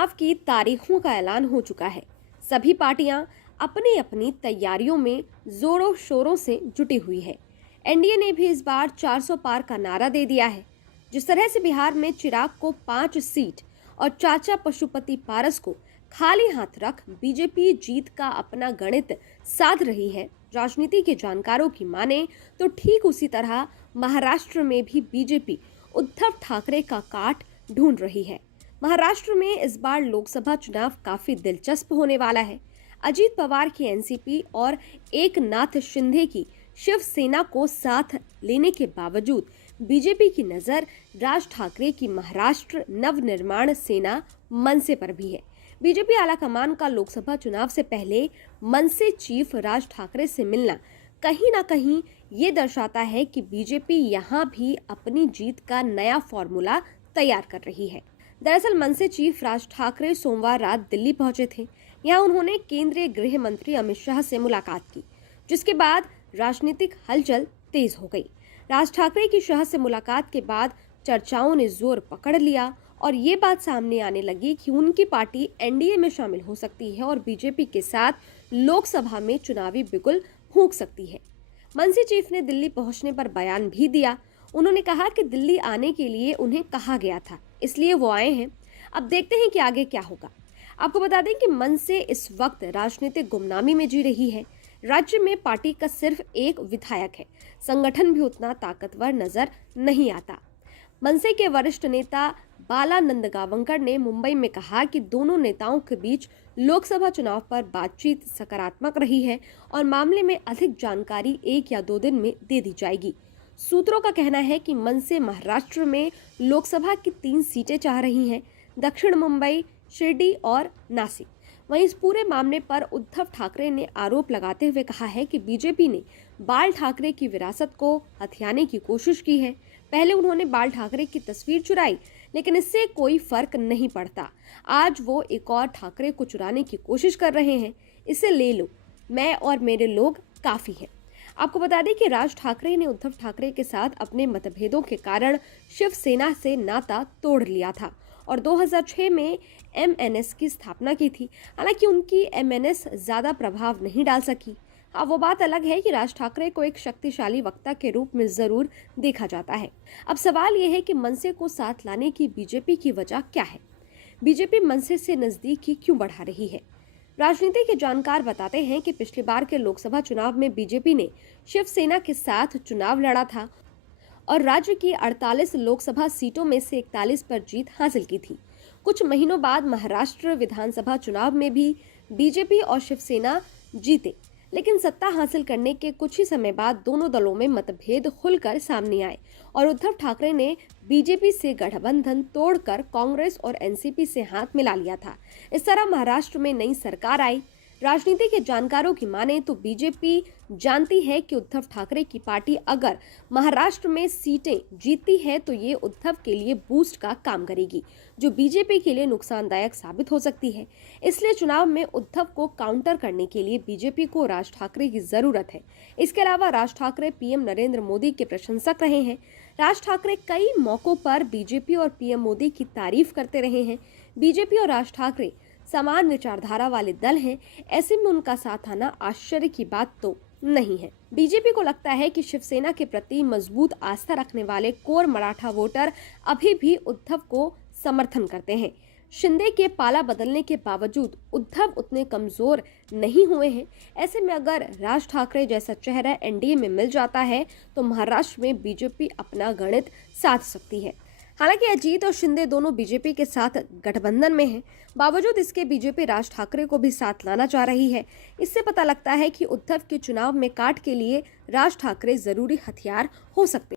चुनाव की तारीखों का ऐलान हो चुका है। सभी पार्टियां अपनी अपनी तैयारियों में जोरों शोरों से जुटी हुई है। एनडीए ने भी इस बार 400 पार का नारा दे दिया है। जिस तरह से बिहार में चिराग को 5 सीट और चाचा पशुपति पारस को खाली हाथ रख बीजेपी जीत का अपना गणित साध रही है, राजनीति के जानकारों की माने तो ठीक उसी तरह महाराष्ट्र में भी बीजेपी उद्धव ठाकरे का काट ढूंढ रही है। महाराष्ट्र में इस बार लोकसभा चुनाव काफी दिलचस्प होने वाला है। अजीत पवार की एनसीपी और एकनाथ शिंदे की शिवसेना को साथ लेने के बावजूद बीजेपी की नजर राज ठाकरे की महाराष्ट्र नवनिर्माण सेना मनसे पर भी है। बीजेपी आलाकमान का लोकसभा चुनाव से पहले मनसे चीफ राज ठाकरे से मिलना कहीं ना कहीं ये दर्शाता है कि बीजेपी यहाँ भी अपनी जीत का नया फॉर्मूला तैयार कर रही है। दरअसल मनसे चीफ राज ठाकरे सोमवार रात दिल्ली पहुंचे थे। यहाँ उन्होंने केंद्रीय गृह मंत्री अमित शाह से मुलाकात की, जिसके बाद राजनीतिक हलचल तेज हो गई। राज ठाकरे की शाह से मुलाकात के बाद चर्चाओं ने जोर पकड़ लिया और ये बात सामने आने लगी कि उनकी पार्टी एनडीए में शामिल हो सकती है और बीजेपी के साथ लोकसभा में चुनावी बिगुल फूंक सकती है। मनसे चीफ ने दिल्ली पहुंचने पर बयान भी दिया। उन्होंने कहा कि दिल्ली आने के लिए उन्हें कहा गया था, इसलिए वो आए हैं। अब देखते हैं कि आगे क्या होगा। आपको बता दें कि मनसे इस वक्त राजनीतिक गुमनामी में जी रही है। राज्य में पार्टी का सिर्फ एक विधायक है। संगठन भी उतना ताकतवर नजर नहीं आता। मनसे के वरिष्ठ नेता बालानंद गावंकर ने मुंबई में कहा कि दोनों नेताओं के बीच लोकसभा चुनाव पर बातचीत सकारात्मक रही है और मामले में अधिक जानकारी 1 या 2 दिन में दे दी जाएगी। सूत्रों का कहना है कि मनसे महाराष्ट्र में लोकसभा की 3 सीटें चाह रही हैं, दक्षिण मुंबई, शिरडी और नासिक। वहीं इस पूरे मामले पर उद्धव ठाकरे ने आरोप लगाते हुए कहा है कि बीजेपी ने बाल ठाकरे की विरासत को हथियाने की कोशिश की है। पहले उन्होंने बाल ठाकरे की तस्वीर चुराई, लेकिन इससे कोई फर्क नहीं पड़ता। आज वो एक और ठाकरे को चुराने की कोशिश कर रहे हैं। इसे ले लो, मैं और मेरे लोग काफी हैं। आपको बता दें कि राज ठाकरे ने उद्धव ठाकरे के साथ अपने मतभेदों के कारण शिवसेना से नाता तोड़ लिया था और 2006 में एमएनएस की स्थापना की थी। हालांकि उनकी एमएनएस ज्यादा प्रभाव नहीं डाल सकी। हाँ, वो बात अलग है कि राज ठाकरे को एक शक्तिशाली वक्ता के रूप में जरूर देखा जाता है। अब सवाल यह है कि मनसे को साथ लाने की बीजेपी की वजह क्या है? बीजेपी मनसे से नजदीकी क्यों बढ़ा रही है? राजनीति के जानकार बताते हैं कि पिछली बार के लोकसभा चुनाव में बीजेपी ने शिवसेना के साथ चुनाव लड़ा था और राज्य की 48 लोकसभा सीटों में से 41 पर जीत हासिल की थी। कुछ महीनों बाद महाराष्ट्र विधानसभा चुनाव में भी बीजेपी और शिवसेना जीते, लेकिन सत्ता हासिल करने के कुछ ही समय बाद दोनों दलों में मतभेद खुलकर सामने आए और उद्धव ठाकरे ने बीजेपी से गठबंधन तोड़कर कांग्रेस और एनसीपी से हाथ मिला लिया था। इस तरह महाराष्ट्र में नई सरकार आई। राजनीति के जानकारों की माने तो बीजेपी जानती है कि उद्धव ठाकरे की पार्टी अगर महाराष्ट्र में सीटें जीतती है तो ये उद्धव के लिए बूस्ट का काम करेगी, जो बीजेपी के लिए नुकसानदायक साबित हो सकती है। इसलिए चुनाव में उद्धव को काउंटर करने के लिए बीजेपी को राज ठाकरे की जरूरत है। इसके अलावा राज ठाकरे पीएम नरेंद्र मोदी के प्रशंसक रहे हैं। राज ठाकरे कई मौकों पर बीजेपी और पीएम मोदी की तारीफ करते रहे हैं। बीजेपी और राज ठाकरे समान विचारधारा वाले दल हैं, ऐसे में उनका साथ आना आश्चर्य की बात तो नहीं है। बीजेपी को लगता है कि शिवसेना के प्रति मजबूत आस्था रखने वाले कोर मराठा वोटर अभी भी उद्धव को समर्थन करते हैं। शिंदे के पाला बदलने के बावजूद उद्धव उतने कमजोर नहीं हुए हैं। ऐसे में अगर राज ठाकरे जैसा चेहरा एनडीए में मिल जाता है तो महाराष्ट्र में बीजेपी अपना गणित साध सकती है। हालांकि अजीत और शिंदे दोनों बीजेपी के साथ गठबंधन में हैं, बावजूद इसके बीजेपी राज ठाकरे को भी साथ लाना चाह रही है। इससे पता लगता है कि उद्धव के चुनाव में काट के लिए राज ठाकरे जरूरी हथियार हो सकते हैं।